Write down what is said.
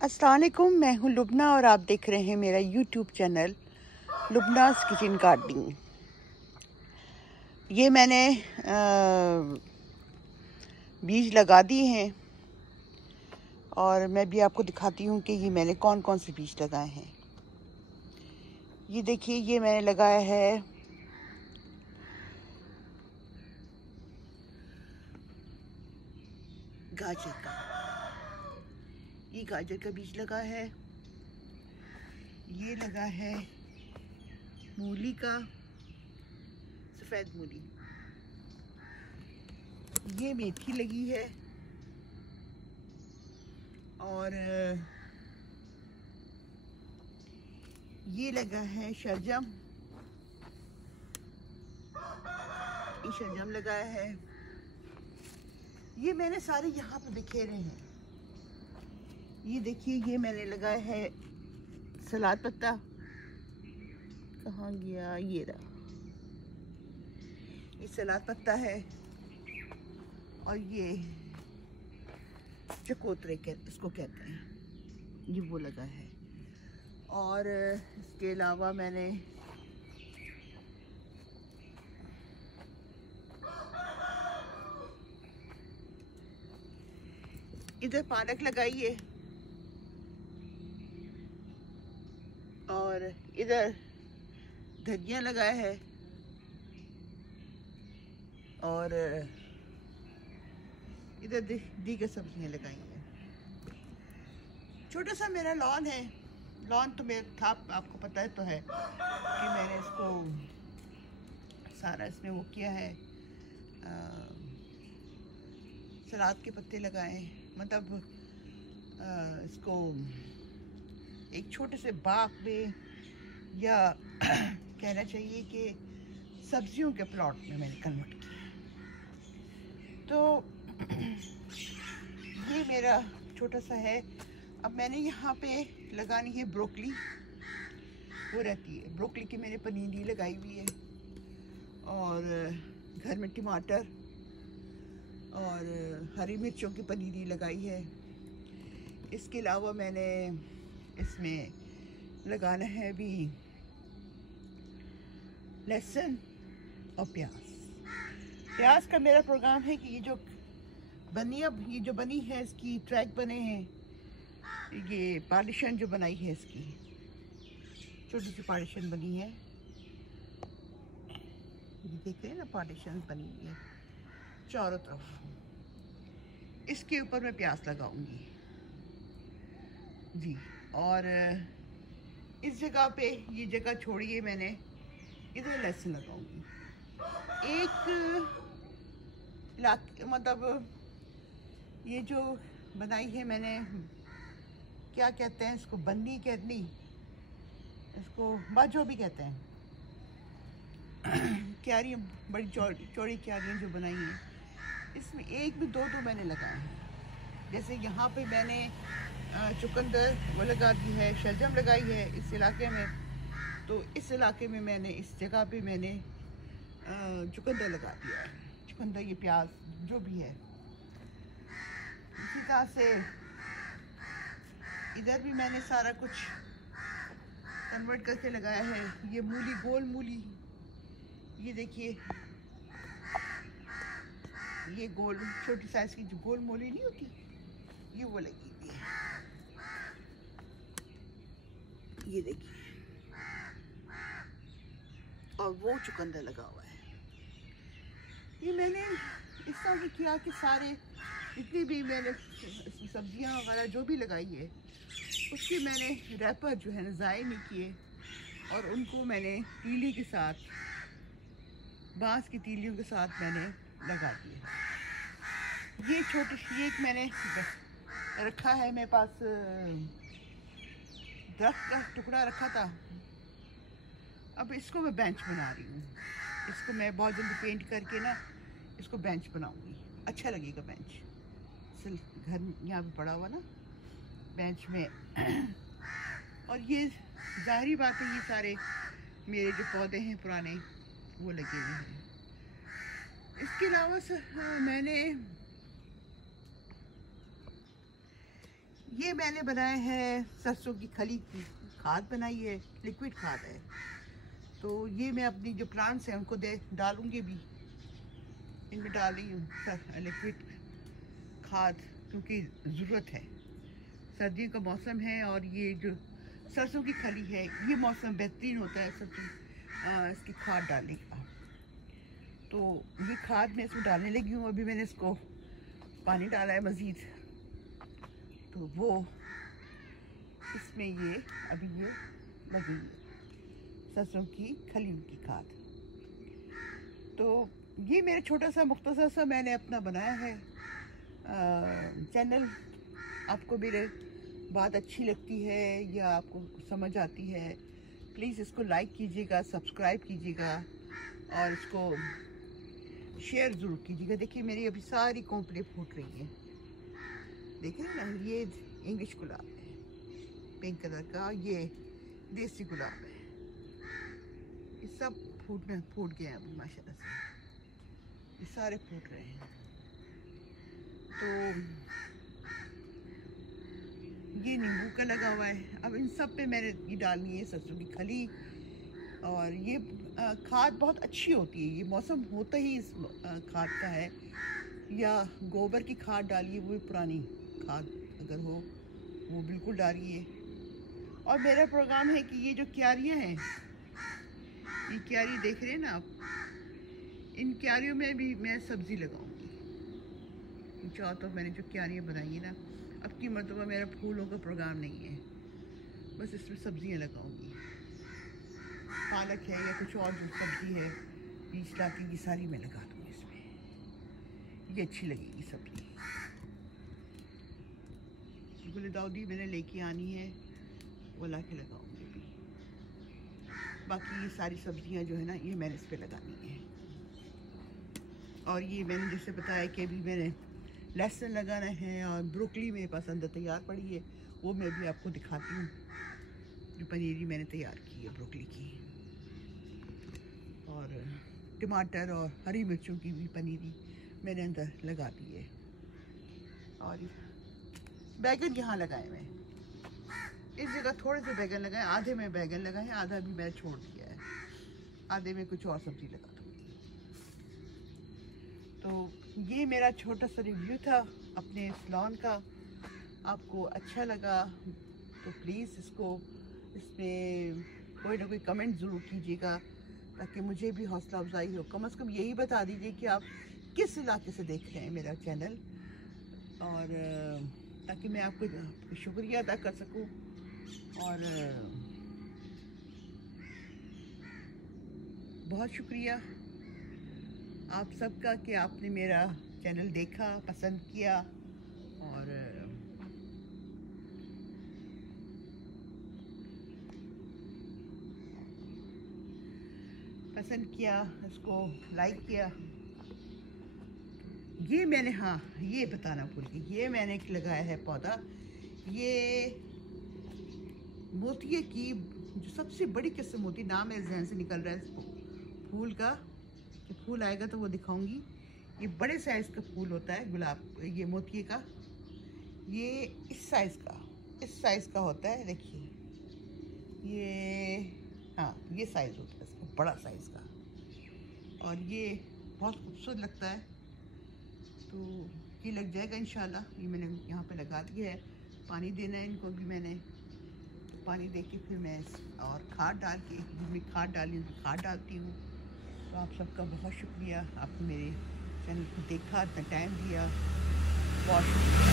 अस्सलाम वालेकुम, मैं हूँ लुबना और आप देख रहे हैं मेरा यूट्यूब चैनल लुबनास किचन गार्डनिंग। ये मैंने बीज लगा दिए हैं और मैं भी आपको दिखाती हूँ कि ये मैंने कौन कौन से बीज लगाए हैं। ये देखिए, ये मैंने लगाया है गाजर का। ये गाजर का बीज लगा है। ये लगा है मूली का, सफ़ेद मूली। ये मेथी लगी है और ये लगा है शलजम। ये शलजम लगाया है। ये मैंने सारे यहाँ पे बिखेरे हैं। ये देखिए, ये मैंने लगाया है सलाद पत्ता। कहाँ गया? ये रहा। ये सलाद पत्ता है और ये चकोतरे इसको कहते हैं, ये वो लगा है। और इसके अलावा मैंने इधर पालक लगाई है और इधर धनिया लगाया है और इधर दीगर सब्जियां लगाई हैं। छोटा सा मेरा लॉन है। लॉन तो मेरा था, आपको पता है तो है कि मैंने इसको सारा इसमें वो किया है। सलाद के पत्ते लगाए, मतलब इसको एक छोटे से बाग में, या कहना चाहिए कि सब्जियों के प्लॉट में मैंने कन्वर्ट किया। तो ये मेरा छोटा सा है। अब मैंने यहाँ पे लगानी है ब्रोकली। वो रहती है ब्रोकली की, मैंने पनीरी लगाई हुई है और घर में टमाटर और हरी मिर्चों की पनीरी लगाई है। इसके अलावा मैंने इसमें लगाना है भी लहसुन और प्याज का मेरा प्रोग्राम है कि ये जो बनी है, इसकी ट्रैक बने हैं, ये पार्टीशन जो बनाई है, इसकी छोटी सी पार्टीशन बनी है। ये देख रहे हैं ना, पार्टीशन बनी हुई है चारों तरफ। इसके ऊपर मैं प्याज लगाऊंगी जी। और इस जगह पे, ये जगह छोड़िए, मैंने इधर लहसुन लगाऊंगी। एक मतलब ये जो बनाई है मैंने, क्या कहते हैं इसको, बन्नी कहनी, इसको बाजो भी कहते हैं। क्यारियाँ, बड़ी चौड़ी क्यारियाँ जो बनाई हैं, इसमें एक में दो मैंने लगाए हैं। जैसे यहाँ पे मैंने चुकंदर वो लगा दी है, शलजम लगाई है इस इलाके में। तो इस इलाके में मैंने, इस जगह पे मैंने चुकंदर लगा दिया है। चुकंदर, ये प्याज जो भी है। इसी तरह से इधर भी मैंने सारा कुछ कन्वर्ट करके लगाया है। ये मूली, गोल मूली, ये देखिए, ये गोल छोटी साइज की जो गोल मूली नहीं होती, ये वो लगी हुई है। ये देखिए, और वो चुकंदर लगा हुआ है। ये मैंने इस तरह से किया कि सारे जितनी भी मैंने सब्जियां वगैरह जो भी लगाई है, उसके मैंने रैपर जो है ना ज़ाय नहीं किए और उनको मैंने तीली के साथ, बांस की तीलियों के साथ मैंने लगा दिए। ये छोटी सी एक मैंने रखा है, मेरे पास दरख्त का टुकड़ा रखा था। अब इसको मैं बेंच बना रही हूँ। इसको मैं बहुत जल्दी पेंट करके ना इसको बेंच बनाऊंगी। अच्छा लगेगा बेंच। घर यहाँ पे पड़ा हुआ ना बेंच में। और ये जाहिर बात है, ये सारे मेरे जो पौधे हैं पुराने, वो लगे हुए हैं। इसके अलावा मैंने ये मैंने बनाए हैं सरसों की खली की खाद बनाई है, लिक्विड खाद है। तो ये मैं अपनी जो प्लांट्स हैं उनको डालूंगी भी, इनमें डाल रही हूँ लिक्विड खाद, क्योंकि ज़रूरत है। सर्दियों का मौसम है और ये जो सरसों की खली है ये मौसम बेहतरीन होता है सरसों इसकी खाद डालने का। तो ये खाद मैं इसमें डालने लगी हूँ। अभी मैंने इसको पानी डाला है मज़ीद, तो वो इसमें ये अभी ये लगी है सरसों की खली की खाद। तो ये मेरा छोटा सा मुख्तसर सा मैंने अपना बनाया है चैनल। आपको मेरे बात अच्छी लगती है या आपको समझ आती है, प्लीज़ इसको लाइक कीजिएगा, सब्सक्राइब कीजिएगा और इसको शेयर ज़रूर कीजिएगा। देखिए मेरी अभी सारी कोंपलें फूट रही हैं, देखिए ना। ये इंग्लिश गुलाब है पिंक कलर का, ये देसी गुलाब है, ये सब फूट गए हैं अभी माशाल्लाह से, ये सारे फूट रहे हैं। तो ये नींबू का लगा हुआ है। अब इन सब पे मैंने ये डालनी है सरसों की खली। और ये खाद बहुत अच्छी होती है, ये मौसम होता ही इस खाद का है। या गोबर की खाद डालिए, वो भी पुरानी खाद अगर हो वो बिल्कुल डालिए। और मेरा प्रोग्राम है कि ये जो क्यारियाँ हैं, ये क्यारी देख रहे हैं ना आप, इन क्यारियों में भी मैं सब्ज़ी लगाऊंगी। चाहो तो मैंने जो क्यारियाँ बनाई है ना, अब की मरतबा मेरा फूलों का प्रोग्राम नहीं है, बस इसमें सब्जियां लगाऊंगी। पालक है या कुछ और जो सब्ज़ी है, बीज ला के ये सारी मैं लगा दूँगी इसमें, ये अच्छी लगेगी सब्ज़ी। गुलदाउदी मैंने लेके आनी है, वो ला के लगाऊंगी भी। बाकी ये सारी सब्जियां जो है ना, ये मैंने इस पर लगानी है। और ये मैंने जैसे बताया कि अभी मैंने लहसुन लगाना है और ब्रोकली मेरे पास अंदर तैयार पड़ी है, वो मैं भी आपको दिखाती हूँ। जो पनीरी मैंने तैयार की है ब्रोकली की, और टमाटर और हरी मिर्चों की भी पनीरी मैंने अंदर लगा दी है। और बैगन यहाँ लगाए मैं, इस जगह थोड़े से बैगन लगाए, आधे में बैगन लगाए, आधा भी मैंने छोड़ दिया है, आधे में कुछ और सब्ज़ी लगा दूँगी। तो ये मेरा छोटा सा रिव्यू था अपने सैलून का। आपको अच्छा लगा तो प्लीज़ इसमें कोई ना कोई कमेंट ज़रूर कीजिएगा, ताकि मुझे भी हौसला अफजाई हो। कम से कम यही बता दीजिए कि आप किस इलाके से देख रहे हैं मेरा चैनल, और ताकि मैं आपको शुक्रिया अदा कर सकूं। और बहुत शुक्रिया आप सबका कि आपने मेरा चैनल देखा, पसंद किया और इसको लाइक किया। ये मैंने, हाँ ये बताना भूल गई, ये मैंने लगाया है पौधा, ये मोतिये की जो सबसे बड़ी किस्म होती, नाम मेरे जहन से निकल रहा है फूल का, कि फूल आएगा तो वो दिखाऊंगी। ये बड़े साइज़ का फूल होता है गुलाब, ये मोतिये का, ये इस साइज़ का होता है। देखिए ये, हाँ ये साइज़ होता है इसका, बड़ा साइज़ का, और ये बहुत खूबसूरत लगता है। तो ये लग जाएगा इंशाल्लाह। ये मैंने यहाँ पे लगा दिया है, पानी देना है इनको भी मैंने, पानी दे के फिर मैं और खाद डाल के, जिसमें खाद डाली खाद डालती हूँ। तो आप सबका बहुत शुक्रिया, आपने मेरे चैनल को देखा, इतना टाइम दिया, बहुत शुक्रिया।